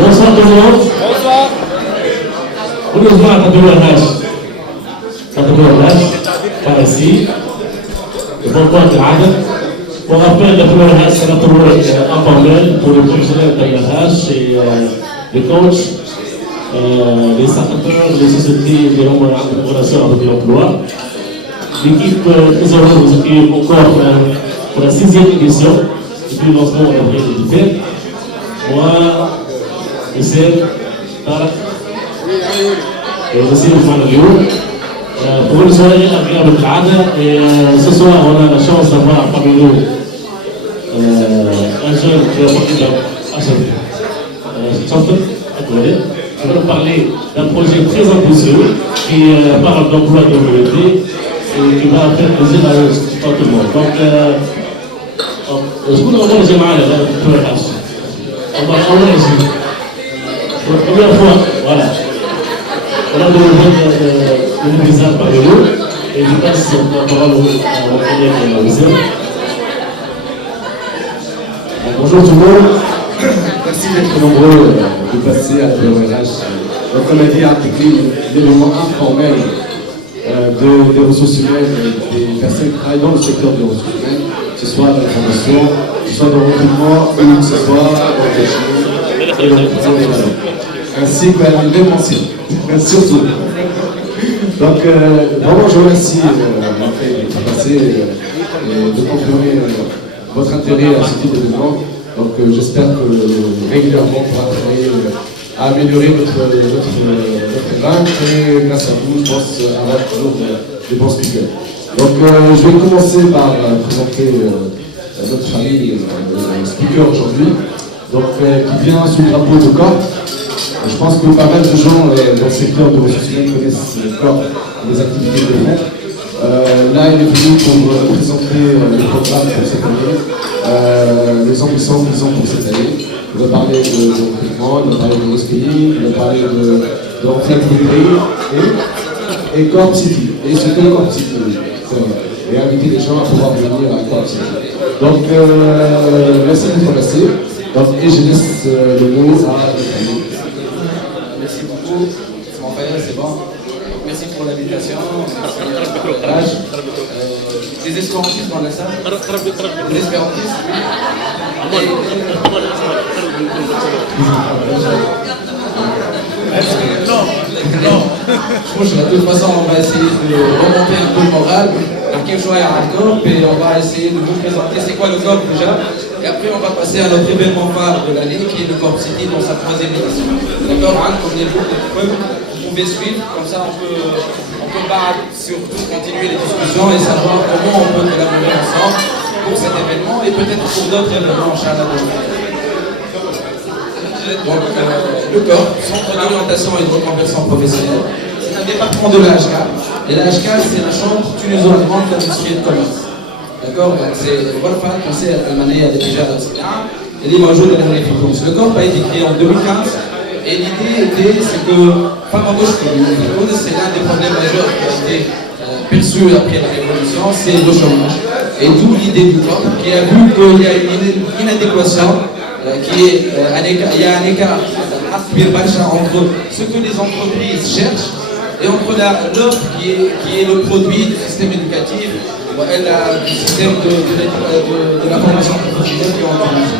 Bonsoir tout le monde. Bonsoir. Heureusement, à Tatou-Arrache. Par ici. Le bon point de l'Ade. Pour rappel, Tatou-Arrache, c'est notre work informel pour les professionnels de Tatou-Arrache et les coachs, les secrétaires, les sociétés des relations avec l'emploi. L'équipe très heureuse de vous accueillir encore pour la 6e édition depuis le lancement en avril 2017. Moi, Hussein, Tarak et aussi Ousmane Alioune. Pour une soirée agréable de l'Ade. Et ce soir, on a la chance d'avoir parmi nous un jeune qui a porté qui va nous parler d'un projet très ambitieux qui parle d'emploi et de mobilité et qui va faire plaisir à tout le monde. Donc, je voudrais remercier Maël pour la tâche. On va remercier. Pour la première fois, voilà. On a de visage parmi nous et je passe la parole au collègue Hussein. Bonjour tout le monde. Merci d'être nombreux de passer à TORH. Donc, comme a dit l'événement informel des ressources humaines, des personnes qui travaillent dans le secteur des ressources humaines, que ce soit dans la formation, que ce soit dans le recrutement, ou que ce soit dans le coaching et dans le recrutement des valeurs. Ainsi que l'événementiel, surtout. Donc, vraiment, je vous remercie de passer et de confirmer votre intérêt à ce type d'événement. Donc, j'espère que régulièrement, on pourra travailler à améliorer notre event et grâce à vous, je pense avoir toujours des bons speakers. Donc, je vais commencer par présenter notre famille de speakers aujourd'hui, qui vient sous le drapeau de Corp. Je pense que pas mal de gens dans le secteur de ressources humaines connaissent le Corp et les activités de fond. Là, il est venu pour présenter le programme pour cette année, les ambitions qu'ils ont pour cette année. Il va parler de recrutement, il va parler de reskilling, il va parler de retraite et Corp City. Et ce que Corp City, et inviter les gens à pouvoir venir à Corp City. Donc, merci d'être passé. Et je laisse le mot à Nathalie. Merci beaucoup. C'est bon. Merci pour l'invitation. Des espérantistes dans la salle. Des espérantistes. Non. De toute façon, on va essayer de remonter un peu le moral. Quelque chose à Corp et on va essayer de vous présenter c'est quoi le Corp déjà. Et après, on va passer à notre événement phare de l'année qui est le Corp City dans sa 3e édition. D'accord, comme vous pouvez suivre, comme ça on peut surtout continuer les discussions et savoir comment on peut collaborer ensemble pour cet événement et peut-être pour d'autres événements, Inch'Allah. Donc, le Corp, Centre d'orientation et de reconversion professionnelle, c'est un département de l'AHK. Et l'AHK, c'est la chambre tunuso-allemande de l'industrie de commerce. D'accord, donc c'est Wolfgang Conseil Allemania de Tijara Sina. Et les majors de la République. Le Corp a été créé en 2015. Et l'idée était, c'est que, c'est l'un des problèmes majeurs qui a été perçu après la Révolution, c'est le chômage. Et d'où l'idée du Corp, qui a vu qu'il y a une inadéquation, il y a un écart entre ce que les entreprises cherchent et entre l'offre qui est le produit du système éducatif, du système de la formation professionnelle qui est en place.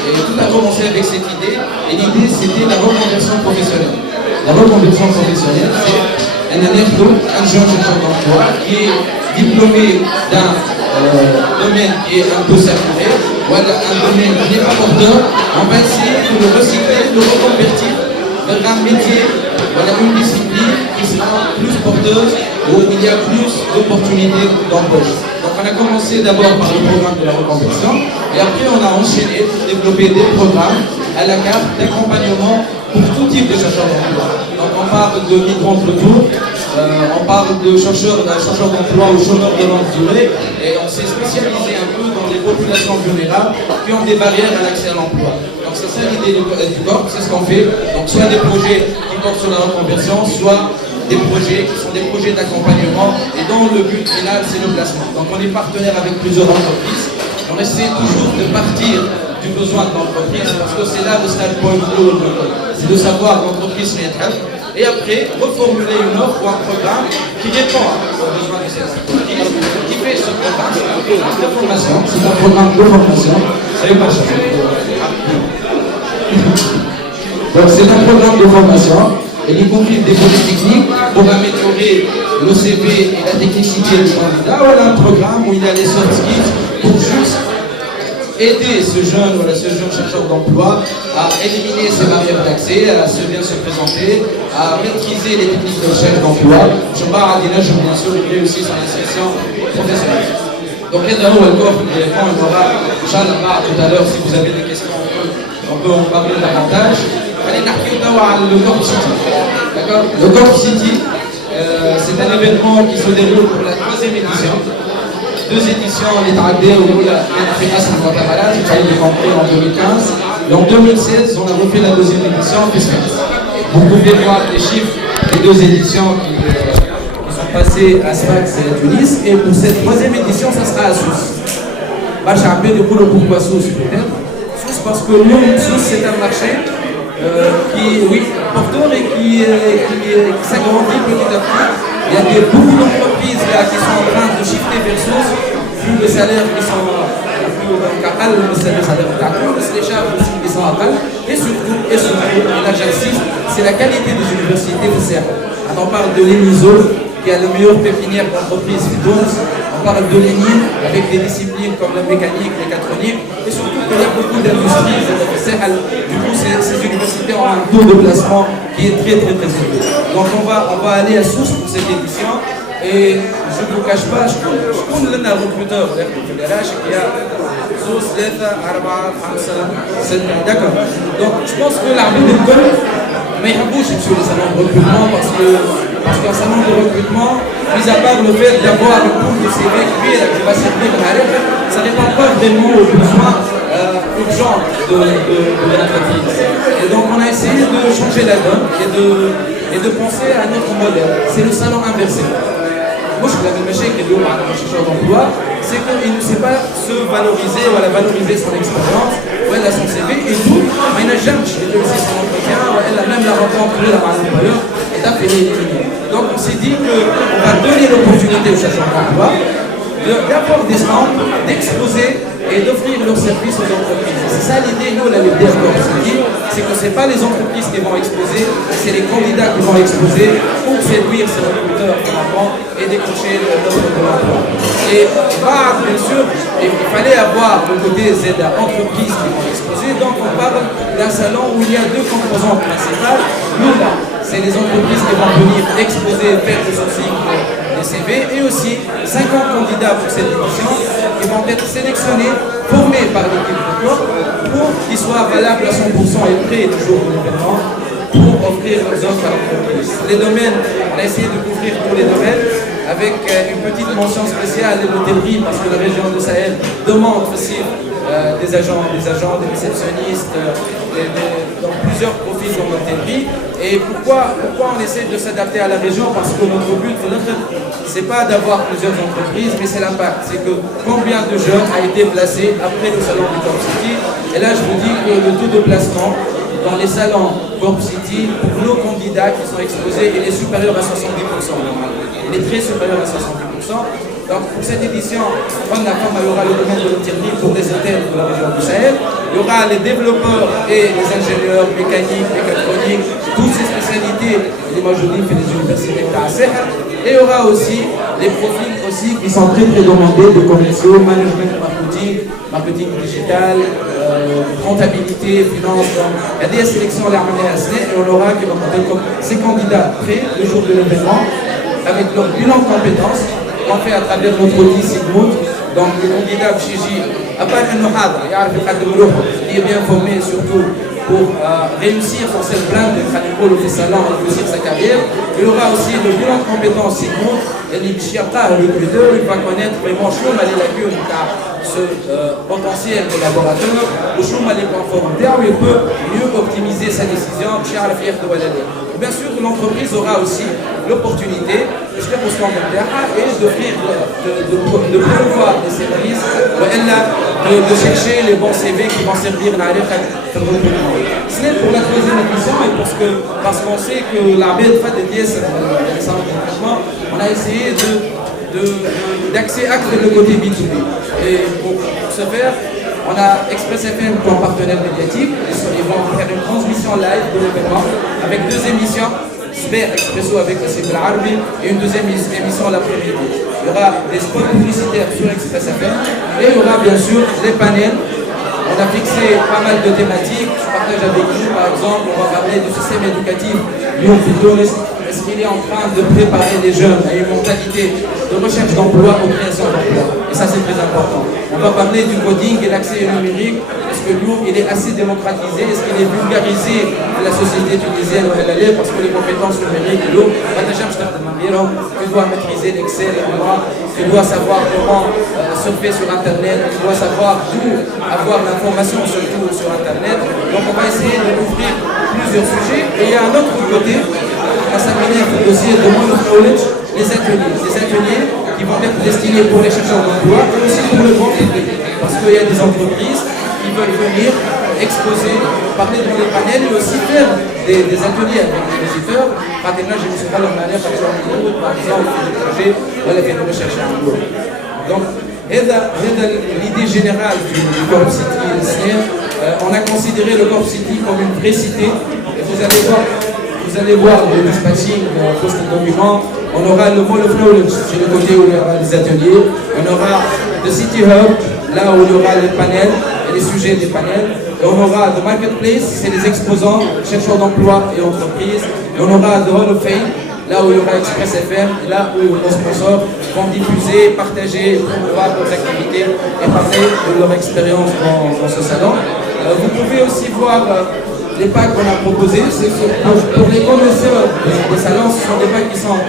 Et tout a commencé avec cette idée, et l'idée c'était la reconversion professionnelle. La reconversion professionnelle, c'est un jeune chercheur d'emploi qui est diplômé d'un domaine qui est un peu saturé, ou un domaine qui n'est pas porteur. On va essayer de le recycler, de le reconvertir vers un métier, une discipline qui sera plus porteuse, où il y a plus d'opportunités d'embauche. Donc on a commencé d'abord par le programme de la reconversion, et après on a enchaîné pour développer des programmes à la carte d'accompagnement pour tout type de chercheurs d'emploi. Donc on parle de migrants de retour, on parle de chercheurs d'emploi ou chômeurs de longue durée, et on s'est spécialisé un peu dans les populations vulnérables qui ont des barrières à l'accès à l'emploi. Donc c'est ça l'idée du Corp, c'est ce qu'on fait. Donc soit des projets qui portent sur la reconversion, soit des projets qui sont des projets d'accompagnement, et dont le but final c'est le placement. Donc on est partenaire avec plusieurs entreprises, on essaie toujours de partir du besoin de l'entreprise parce que c'est là le stade point bleu, c'est de savoir l'entreprise et après reformuler une offre ou un programme qui répond aux besoins de cette entreprise, qui fait ce programme, c'est un programme de formation, c'est un programme de formation, donc c'est un programme de formation et il confie des outils techniques pour améliorer le CV et la technicité du candidat. Voilà un programme où il y a les soft skills pour juste aider ce jeune chercheur d'emploi à éliminer ses barrières d'accès, à bien se présenter, à maîtriser les techniques de recherche d'emploi. Je parle à Dina, bien sûr, il réussit son insertion professionnelle. Donc, il y a d'abord le corps qui répond, il y aura Inch'Allah tout à l'heure, si vous avez des questions, on peut en parler davantage. Allez, le Corp City. D'accord. Le Corp City, c'est un événement qui se déroule pour la 3e édition. 2 éditions, les Tradé, où la FENAS en Guatemala, qui a été compris en 2015. Et en 2016, on a refait la 2e édition en FESFES. Vous pouvez voir les chiffres des 2 éditions qui sont passées à Sfax et à Tunis. Et pour cette 3e édition, ça sera à Sousse. Bah, j'ai un peu de boulot pourquoi Sousse, peut-être. Sousse parce que nous, Sousse, c'est un marché qui est porteur et qui s'agrandit petit à petit. Il y a beaucoup d'entreprises là qui sont en train de shifter vers Sousse, vu les salaires qui sont les salaires d'accord, les charges aussi qui sont à tal, et surtout, et là j'insiste, c'est la qualité des universités de Serre. On parle de l'ENISO, qui a le meilleur pépinière d'entreprise du Tunis. On parle de l'ENIL, avec des disciplines comme la mécanique, mécatronique, et surtout qu'il y a beaucoup d'industries. Du coup, ces universités ont un taux de placement qui est très élevé. Donc on va aller à Sousse pour cette édition. Et je ne vous cache pas, je connais un recruteur qui a Sousse, Leta, Arba, Hamsa, d'accord. Donc je pense que l'arbitre de l'école, mais il bouge sur les salons de recrutement parce qu'un salon de recrutement, mis à part le fait d'avoir une pool de CV qui va servir à l'arrêt, ça ne répond pas vraiment aux besoins urgents de l'entreprise. Et donc on a essayé de changer la donne et de penser à un autre modèle. C'est le salon inversé. Moi, je l'avais méché qui est le chercheur d'emploi, c'est qu'il ne sait pas se valoriser ou valoriser son expérience, ou elle a son CV et tout, mais il n'a jamais réussi son entretien, ou elle a même la rencontre de l'employeur et a fait l'éliminer. Donc on s'est dit qu'on va donner l'opportunité aux chercheurs d'emploi d'avoir des stands, d'exposer et d'offrir leurs services aux entreprises. C'est ça l'idée, nous, la LDR Corp City, c'est que ce n'est pas les entreprises qui vont exposer, c'est les candidats qui vont exposer pour séduire ces recruteurs finalement et décrocher l'offre de l'emploi. Et bien sûr, il fallait avoir le côté Z entreprises qui vont exposer, donc on parle d'un salon où il y a 2 composantes principales. Nous, là, c'est les entreprises qui vont venir exposer, faire des sourcils, des CV, et aussi 50 candidats pour cette édition qui vont être sélectionnés, formés par l'équipe de Corp pour qu'ils soient valables à 100% et prêts le jour de l'événement pour offrir leurs offres à l'entreprise. Les domaines, on a essayé de couvrir tous les domaines avec une petite mention spéciale de l'hôtellerie parce que la région de Sahel demande aussi des agents, des réceptionnistes, dans plusieurs profils dans l'hôtellerie. Et pourquoi on essaie de s'adapter à la région? Parce que notre but, c'est pas d'avoir plusieurs entreprises, mais c'est l'impact. C'est que combien de jeunes a été placé après le salon du Corp City. Et là, je vous dis que le taux de placement dans les salons Corp City, pour nos candidats qui sont exposés, il est supérieur à 70% normalement. Il est très supérieur à 70%. Donc pour cette édition, il y aura le domaine de l'hôtellerie pour des hôtels de la région du Sahel. Il y aura les développeurs et les ingénieurs mécaniques, mécatroniques, toutes ces spécialités, les majoritaires et les universités de Sahel. Et il y aura aussi les profils aussi qui sont très demandés de commerciaux, management marketing digital, comptabilité, finance. Il y a des sélections à l'année et on aura ces candidats prêts le jour de l'événement avec leur bilan de compétences. On fait à travers notre outil Sigmund. Donc le candidat Bchiji, à part un Nohad, qui est bien formé surtout pour réussir sur cette plan de Khanikoul au salon et réussir sa carrière. Il aura aussi le bilan de compétences Sigmund. Et l'Ibchiata, le recruteur, il va connaître vraiment les lacunes car ce potentiel collaborateur, les points forts où il peut mieux optimiser sa décision. Bien sûr, l'entreprise aura aussi l'opportunité de faire au Angleterre et de promouvoir des services, de chercher les bons CV qui vont servir à le recrutement. C'est pour la troisième édition et parce qu'on sait que l'armée fait des pièces on a essayé d'axer le côté B2B. Et pour ce faire, on a Express FM comme partenaire médiatique. Ils vont faire une transmission live de l'événement avec 2 émissions, Sber Expresso avec le Sibel Arbi et une deuxième émission l'après-midi. Il y aura des spots publicitaires sur Express FM et il y aura bien sûr les panels. On a fixé pas mal de thématiques. Je partage avec vous, par exemple, on va parler du système éducatif Lyon Futurist. Est-ce qu'il est en train de préparer les jeunes à une mentalité de recherche d'emploi aux créations d'emploi? Et ça, c'est très important. On va parler du coding et l'accès numérique. Est-ce que Lyon, il est assez démocratisé? Est-ce qu'il est vulgarisé de la société tunisienne où elle allait? Parce que les compétences numériques, Lyon, tu dois maîtriser l'Excel, tu dois savoir comment surfer sur Internet, tu dois savoir d'où avoir l'information, surtout sur Internet. Donc, on va essayer de couvrir plusieurs sujets. Et il y a un autre côté, à s'amener le dossier de Monde of Knowledge, les ateliers qui vont être destinés pour les chercheurs d'emploi et aussi pour le grand public. Parce qu'il y a des entreprises qui veulent venir exposer, parler dans les panels et aussi faire des ateliers avec les visiteurs. Par exemple, je me suis pas dans manière, par exemple, des projets, voilà, faire des recherches à l'emploi. Donc, l'idée générale du Corp City, on a considéré le Corp City comme une vraie cité. Et vous allez voir le dispatching post-document. On aura le Mall of Knowledge, c'est le côté où il y aura les ateliers. On aura le City Hub, là où il y aura les panels et les sujets des panels. Et on aura The Marketplace, c'est les exposants, chercheurs d'emploi et entreprises. Et on aura The Hall of Fame, là où il y aura Express FM, là où nos sponsors vont diffuser, partager, promouvoir leurs activités et parler de leur expérience dans ce salon. Vous pouvez aussi voir les packs qu'on a proposés. Pour les connaisseurs des salons, ce sont des packs qui sont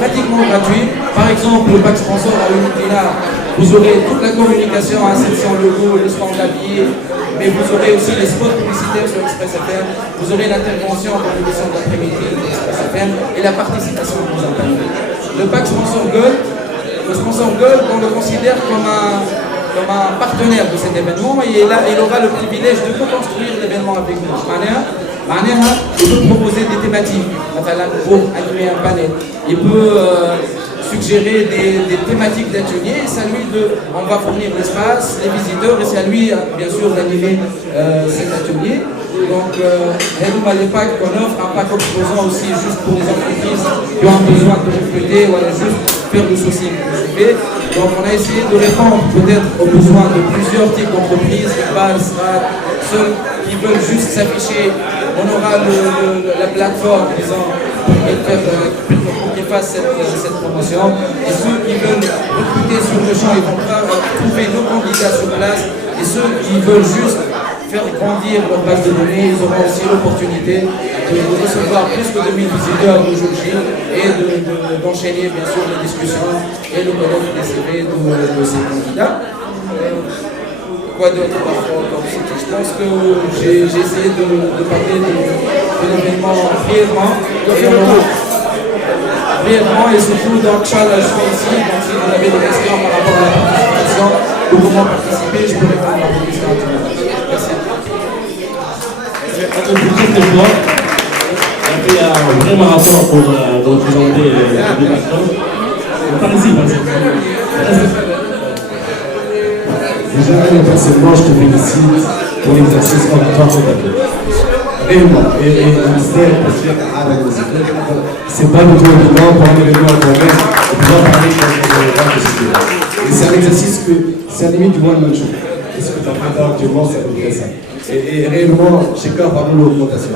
pratiquement gratuits. Par exemple, le pack sponsor à Unipina, vous aurez toute la communication, insertion logo, le stand habillé, mais vous aurez aussi les spots publicitaires sur Express FM, vous aurez l'intervention dans l'émission de l'après-midi d'Express FM et la participation aux interviews. Le pack sponsor Gold, on le considère comme un partenaire de cet événement et là, il aura le privilège de co-construire l'événement avec nous. Il peut proposer des thématiques pour animer un panel. Il peut suggérer des thématiques d'atelier et c'est à lui on va fournir l'espace, les visiteurs et c'est à lui bien sûr d'animer cet atelier. Donc les packs qu'on offre, un pack exposant aussi juste pour les entreprises qui ont besoin de recruter, voilà, juste faire le sourcing. Donc on a essayé de répondre peut-être aux besoins de plusieurs types d'entreprises, ceux qui veulent juste s'afficher. On aura la plateforme, disons, pour qu'ils fassent cette promotion. Et ceux qui veulent recruter sur le champ, ils vont trouver nos candidats sur place. Et ceux qui veulent juste faire grandir leur base de données, ils auront aussi l'opportunité de recevoir plus que 2000 visiteurs le jour J et d'enchaîner bien sûr les discussions et le colloque des CV de ces candidats. Quoi d'autre par rapport au Corp City? Je pense que j'ai essayé de parler de l'événement brièvement. Et surtout, donc, Charles, je suis ici. Donc, si vous avez des questions par rapport à la participation ou comment participer, je peux répondre à vos questions. Merci. Une petite question. Il y a un vrai marathon pour représenter les débatteurs. Par ici, par exemple. Déjà, personnellement, je te félicite pour l'exercice oratoire que tu as fait. Réellement. Et c'est pas du tout évident pour un événement à toi-même de pouvoir parler de ce et c'est un exercice que c'est à la limite du one-man show. Et ce que tu as fait actuellement, c'est à peu près ça. Et réellement, chez Corp, pardon, l'augmentation.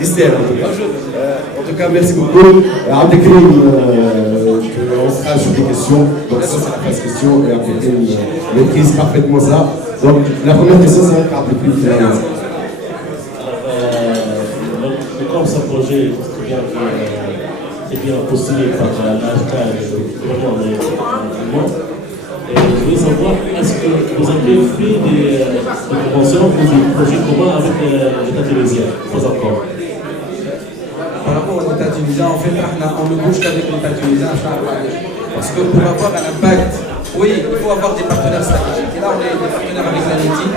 Hystère, en tout cas, merci beaucoup. Abdelkrim, on sera sur des questions. Donc, ça, c'est la phase question. Et Abdelkrim maîtrise parfaitement ça. Donc, la première question, c'est Abdelkrim qui va le Corp projet est bien postulé par l'AFK et le gouvernement. Et je voulais savoir, est-ce que vous avez fait des conventions ou des projets communs avec l'État tunisien? Pas encore. Par rapport à tunisien, en fait, on ne bouge qu'avec l'État tunisien. Parce que pour avoir un impact, oui, il faut avoir des partenaires stratégiques. Et là, on est des partenaires avec l'ANITI.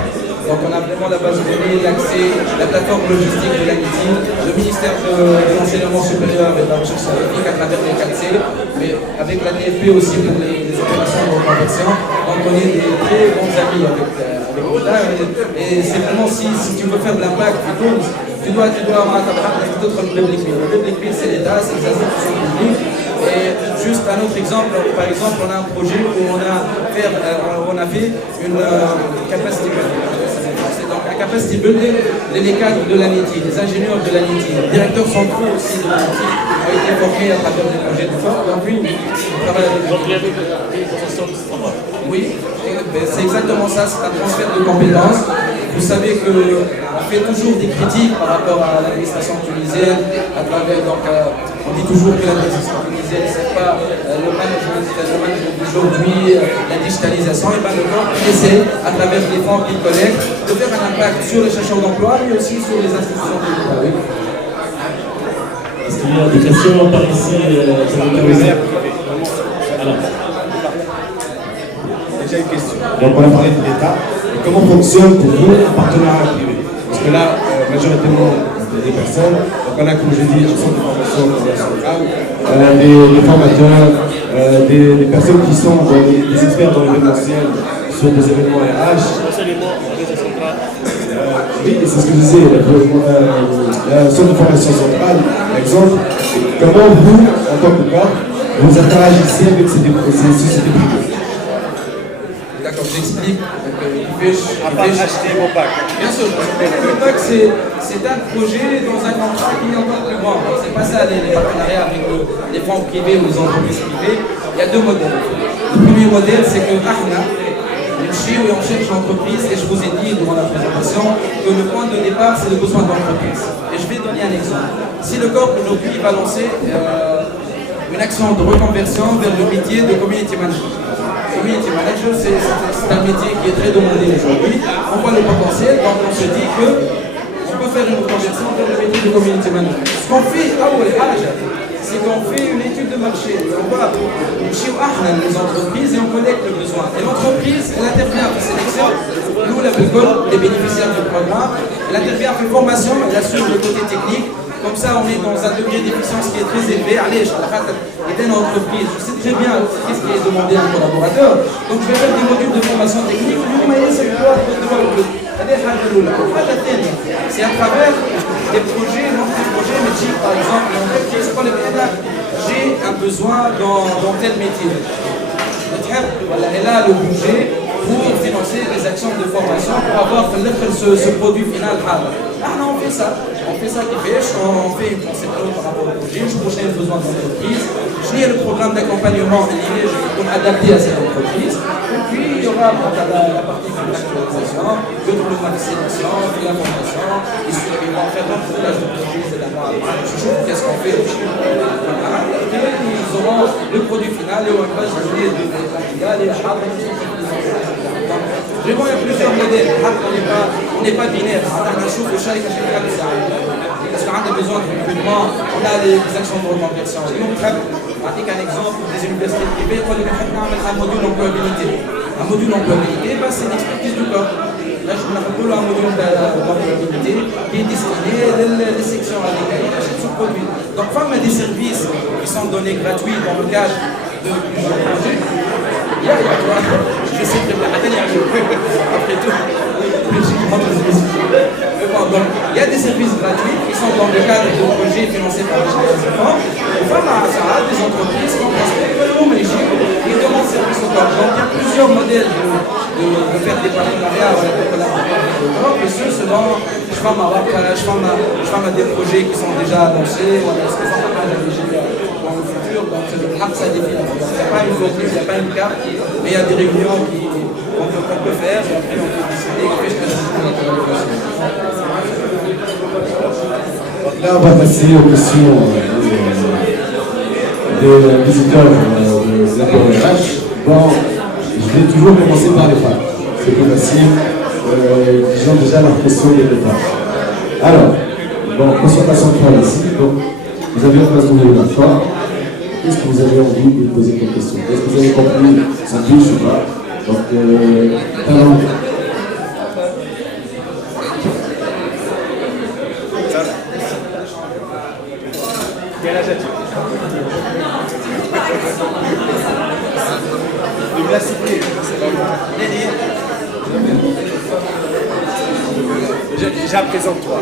Donc on a vraiment la base de données, l'accès, la plateforme logistique de l'ANITI, le ministère de l'enseignement supérieur et de la recherche scientifique à travers les 4C, mais avec la DFP aussi pour les opérations de reconversion. Donc on est des très bons amis avec l'État. Et c'est vraiment si tu veux faire de l'impact, tu dois avoir d'autres publics. Le public, c'est l'État, c'est les institutions publiques. Et juste un autre exemple, par exemple, on a un projet où on a fait une capacity building. Donc un capacity building des cadres de l'ANITI, des ingénieurs de l'ANITI, les directeurs centraux aussi de l'ANITI ont été formés à travers des projets de force. Donc oui, on travaille avec oui, c'est exactement ça, c'est un transfert de compétences. Vous savez qu'on fait toujours des critiques par rapport à l'administration tunisienne, à travers, donc, on dit toujours que l'administration tunisienne, c'est pas le management d'aujourd'hui, la digitalisation, et bien le corps essaie, à travers les fonds qu'il collecte, de faire un impact sur les chercheurs d'emploi, mais aussi sur les institutions de l'État. Est-ce qu'il y a des questions par ici Alors. Déjà une question. Donc on a parlé de l'État. Comment fonctionne pour vous un partenariat privé? Parce que là, majoritairement des personnes, donc on a, comme je dis, un centre de formation centrale, des formateurs, des personnes qui sont des experts dans l'événementiel sur des événements RH. Oui, c'est ce que je disais, le centre de formation centrale, par exemple, comment vous, en tant que corps, vous interagissez avec ces sociétés privées? D'accord, j'explique. Acheter vos packs. Bien sûr, le pack c'est un projet dans un contrat qui est encore plus grand. C'est pas ça les partenariats avec les fonds privés ou les entreprises privées. Il y a deux modèles. Le premier modèle, c'est que on cherche l'entreprise et je vous ai dit durant la présentation que le point de départ, c'est le besoin d'entreprise. Et je vais donner un exemple. Si le corps aujourd'hui va lancer une action de reconversion vers le métier de community manager. Community manager, c'est un métier qui est très demandé aujourd'hui. On voit le potentiel, donc on se dit qu'on peut faire une reconversion vers le métier de community manager. Ce qu'on fait, c'est qu'on fait une étude de marché. On va chez les entreprises et on collecte le besoin. Et l'entreprise, elle intervient, elle sélectionne, nous, les bénéficiaires du programme, elle intervient, fait formation, elle assure le côté technique. Comme ça, on est dans un degré d'efficience qui est très élevé. Allez, je une entreprise, je sais très bien qu'est-ce qui est demandé à un collaborateur. Donc, je vais faire des modules de formation technique. C'est à travers des projets, mais par exemple, j'ai un besoin dans tel métier. Elle a le budget pour financer des actions de formation pour avoir ce produit final. On fait ça. On fait ça qui fait, on fait une conception par rapport au projet, je projette les besoins de l'entreprise, je lis le programme d'accompagnement lié pour adapter à cette entreprise, et puis il y aura la partie de l'actualisation, de l'automatisation, de la formation, ils vont faire un tournage de l'entreprise et d'avoir qu'est-ce qu'on fait, et ils auront le produit final, et on va se donner de la et vraiment, il y a plusieurs modèles. On n'est pas binaire. On a chauffe le chat et caché le parce qu'on a besoin de recrutement, on a des actions de reconversion. Donc, avec un exemple des universités privées, on a un module d'employabilité. Un module d'employabilité, c'est l'expertise du corps. Là, je vous rappelle un module d'employabilité qui est destiné les sections radicales, ce produit. Donc, comme il y a des services qui sont donnés gratuits dans le cadre de plusieurs projets, je sais très bien, après tout, il y a des services gratuits qui sont dans le cadre de projets financés par les enfants. Enfin, des entreprises qui ont et demandent service au corps. Donc il y a plusieurs modèles de faire des partenariats avec le corps, et ce selon je fais des projets qui sont déjà annoncés, ou est-ce que ça va dans le futur, donc ça défile. Il n'y a pas une formule, il n'y a pas une carte, mais il y a des réunions qu'on peut faire, et après on peut décider Là, on va passer aux questions des visiteurs de la RH. Bon, je vais toujours commencer par les femmes. C'est plus facile. Ils ont déjà leur question dès le départ. Alors, bon, consultation de femmes ici. Donc, Vous avez en face de vous la foi. Qu'est-ce que vous avez envie de poser comme question? Est-ce que vous avez compris sa bûche ou pas? Donc, talent. Quel âge as-tu? Il me l'a cité, c'est pas moi. Déjà, présente-toi.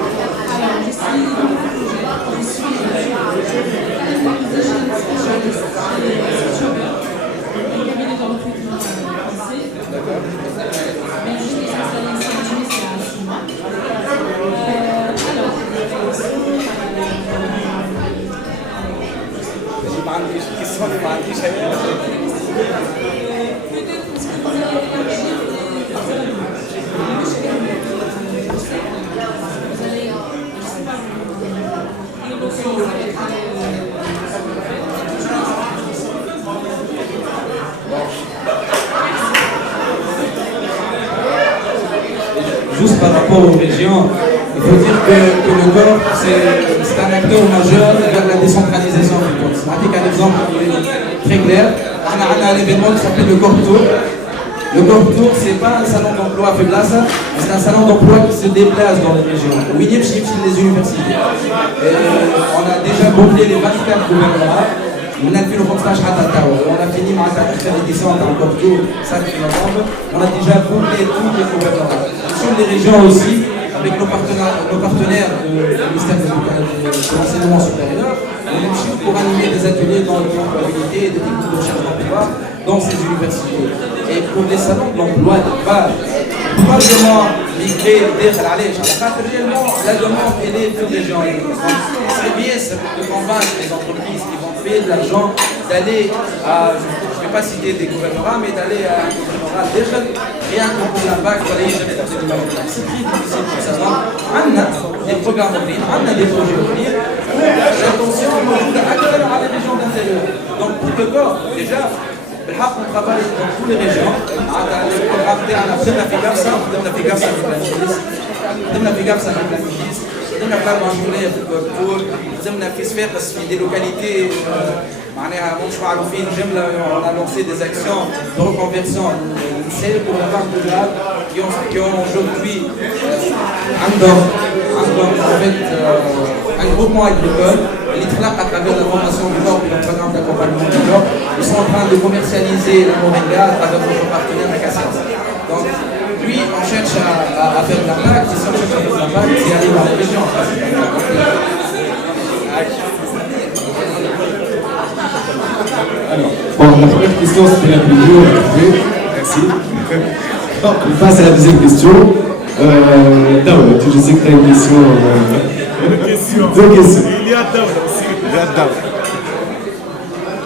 ما عنديش كيسون ما عنديش Juste par rapport aux régions, il faut dire que le corps, c'est un acteur majeur vers la décentralisation du corps. Je vais un exemple très clair. On a un événement qui s'appelle le Corps Tour. Le Corps Tour, ce n'est pas un salon d'emploi à Feblasa, c'est un salon d'emploi qui se déplace dans les régions. Oui, il y a les universités. On a déjà bouclé les 24 gouvernements. On a fait le reportage à Tatawa. On a fini par la édition dans le Corps Tour, 5 novembre. On a déjà bouclé tous les gouvernements. Sur les régions aussi, avec nos partenaires du ministère de l'enseignement supérieur, on est pour animer des ateliers dans l'employabilité et des techniques de recherche d'emploi dans ces universités. Et pour les salons de l'emploi, pas vraiment migrer vers l'allège. Réellement, la demande elle est pour les gens. C'est bien de convaincre les entreprises qui vont payer de l'argent d'aller à, je ne vais pas citer des gouvernements, mais d'aller à un gouvernement déjà rien que pour l'impact, c'est très difficile pour savoir. On a des programmes à venir, on a des projets à venir. L'attention à la région d'intérieur. Donc pour le corps, déjà, on travaille dans toutes les régions. Le programme تاعنا بدنا في قفصة avec la ministre. بدنا في قفصة avec la ministre. بدنا في المشغولية في الكورتور. بدنا في صفاقس في des localités معناها مش معروفين جملة. On a lancé des actions de reconversion lycée pour la part rurale qui ont aujourd'hui en fait un groupement agricole. L'ITRLAC à travers la formation du Nord et le programme d'accompagnement du Nord, ils sont en train de commercialiser la moringa à travers notre partenaire Acacias. Donc, lui, on cherche à faire de l'impact, si on cherche à faire de l'impact, c'est aller dans la région. Alors, bon, la première question, c'était la plus dure à trouver. Merci. Donc, on passe à la deuxième question. Daoud, je sais que tu as une question. Deux questions. Il y a Daoud aussi. Il y a Daoud.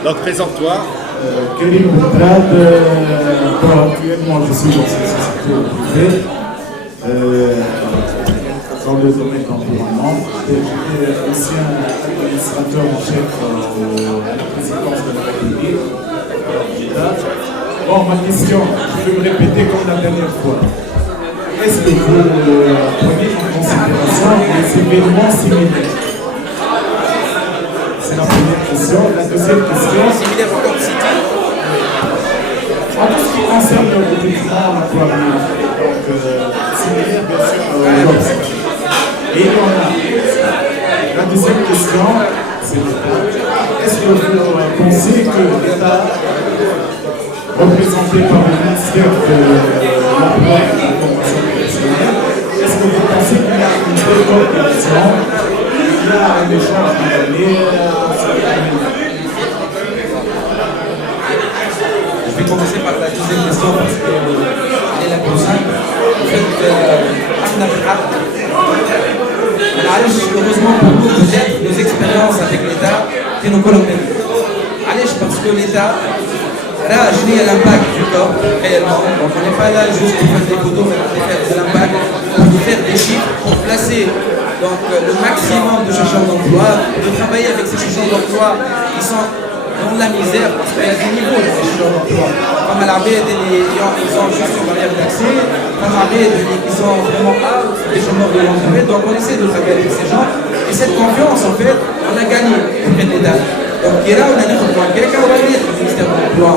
Donc présente-toi. Karim Boutrad, actuellement je suis dans cette société privée dans le domaine de l'environnement. J'étais aussi un administrateur en chef à la présidence de la République. Bon, ma question, je vais me répéter comme la dernière fois. Est-ce que vous prenez en considération les événements similaires? C'est la première question. La deuxième question, en tout ce qui concerne le recrutement, l'employabilité, donc similaire bien sûr à l'Europe. Et il y en a. La deuxième question, c'est l'État. Est-ce que vous pensez que l'État, représenté par le ministère de l'Emploi et de la Formation professionnelle, est-ce que vous pensez qu'il y a une bonne coopération, il y a un échange de données Je vais commencer par la deuxième question parce qu'elle est la plus simple. En fait, heureusement pour nous, peut-être nos expériences avec l'État qui nous colombent. Parce que l'État, là, je dis l'impact du corps réellement. Donc on n'est pas là juste pour faire des photos, mais pour faire de l'impact, pour faire des chiffres, pour placer donc, le maximum de chercheurs d'emploi, de travailler avec ces chercheurs d'emploi qui sont dans la misère, parce qu'il y a des niveaux de chercheurs d'emploi. Comme à l'armée, ils ont juste une barrière d'accès, comme à l'armée, ils sont vraiment out, des chômeurs de longue durée. Donc on essaie de travailler avec ces gens Et cette confiance, en fait, on a gagné auprès de l'État. Donc, il y a là, on a dit qu'on va quelqu'un, on va dire, le ministère de l'Emploi,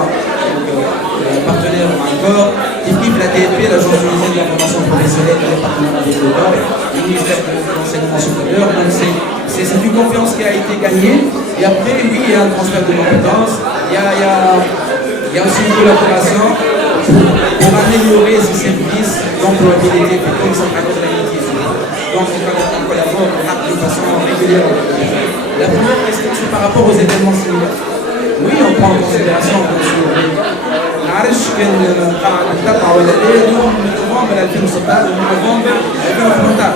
partenaire encore, qui pique la TFP, l'Agence tunisienne de la formation professionnelle, le partenaire avec l'État, le ministère de l'Enseignement supérieur. Donc, c'est une confiance qui a été gagnée. Et après, oui, il y a un transfert de compétences, il y a aussi une collaboration pour améliorer ces services d'employabilité plutôt que ça raconte la litige. Donc, on collabore de façon régulière. La première question, c'est par rapport aux événements similaires. Oui, on prend en considération, bien sûr. نعرفش كان قاعد نتبع ولا لا اليوم من نوفمبر 2016 ومن نوفمبر 2018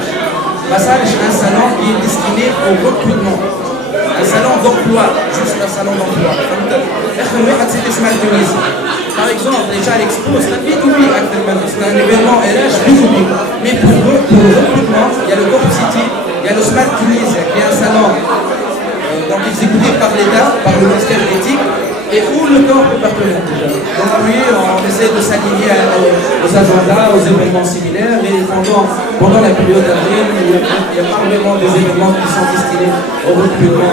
ما صارش un salon qui est destiné au recrutement. Un salon d'emploi, juste un salon d'emploi. آخر واحد سيدي اسمها تونسي. Par exemple, déjà l'expo, c'est un B2B actuellement, c'est un événement RH B2B. Mais pour le recrutement, il y a le Corp City, il y a le Smart Tunis, qui est un salon donc exécuté par l'État, par le ministère de l'éthique, et où le corps est partenaire. Donc oui, on essaie de s'aligner aux agendas, aux événements similaires, et pendant la période d'avril, il y a pas vraiment des événements qui sont destinés au recrutement.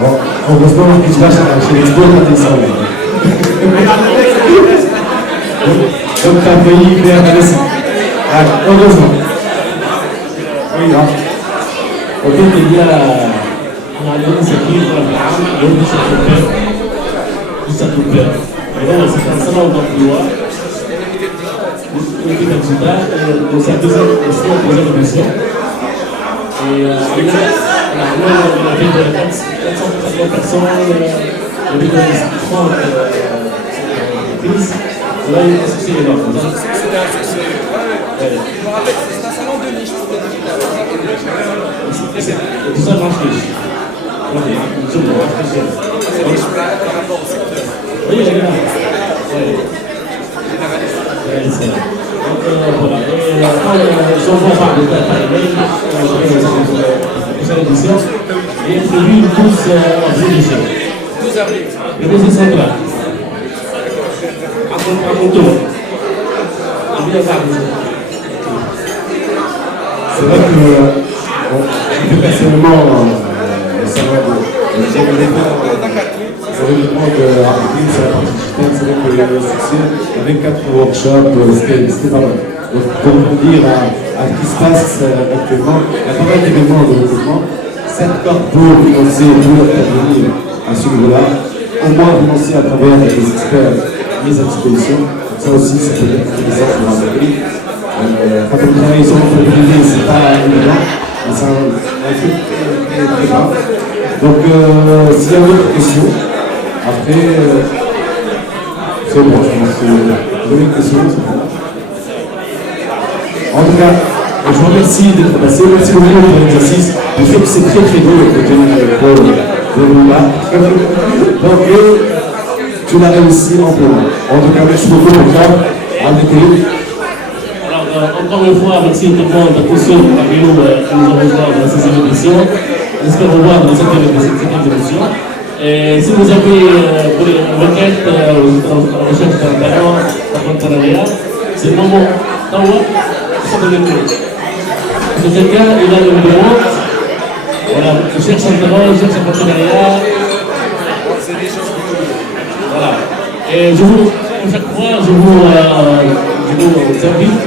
Bon, heureusement, ce qui se passe chez l'expo est intéressant. Donc, tu as failli faire intéressant. Heureusement. Oui, hein. En fait, il y a une initiative dans le programme, l'autre du Satoupé. Et là, c'est un salon d'emploi, une équipe d'Axida, et c'est la deuxième émission. Et là, on a fait 450 personnes, on a fait 30 entreprises. Là, il y a un succès énorme. C'était un succès. Je me rappelle, c'est un salon de niche pour le digital. Tout ça marche riche. Oui, tout marche riche. C'est riche par rapport au secteur. Oui, général. Donc voilà. Et quand j'envoie par email, prochaine édition, il est prévu une course en édition. 12 avril. Le 12 central. À mon tour. C'est vrai que plus personnellement, ça va j'ai développement de marketing sur la partie digitale, c'est vrai qu'il y a eu un succès avec 4 workshops, c'était pas mal. Donc pour dire à ce qui se passe actuellement, il y a pas mal d'événements de recrutement, certes pas pour financer pour intervenir à ce niveau-là, au moins financer à travers des experts mis à disposition. Ça aussi, ça peut être intéressant pour un pays. Quand on travaille sur notre privé, c'est pas évident, mais c'est un truc très grave. Donc, s'il y a d'autres questions, après, c'est bon, je pense que vous avez une question, c'est bon. En tout cas, je vous remercie d'être passé, merci beaucoup pour l'exercice. Je sais que c'est très dur de tenir Paul de là. Donc, tu l'as réussi amplement. En tout cas, merci beaucoup pour ça. Alors, encore une fois, merci tout le monde, tous ceux parmi nous qui nous ont rejoints dans ces émissions. J'espère vous voir dans cette émission. Et si vous avez une requête, la recherche d'un talent, d'un partenariat, c'est le moment. C'est le numéro. Si quelqu'un il a le numéro, voilà, je cherche un talent, je cherche un partenariat. Voilà. Et chaque fois, je vous invite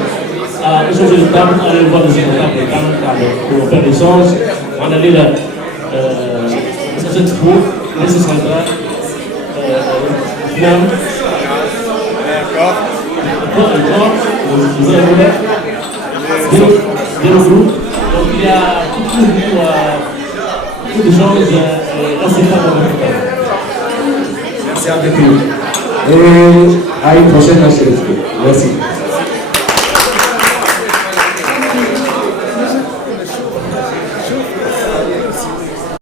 à échanger les tables, à aller voir les tables pour faire l'échange, en aller là, cette expo, laisser central, flamme, vous allez voir, des groupes. Donc il y a beaucoup de choses assez importantes. Merci à vous. Et à une prochaine chaîne. Merci.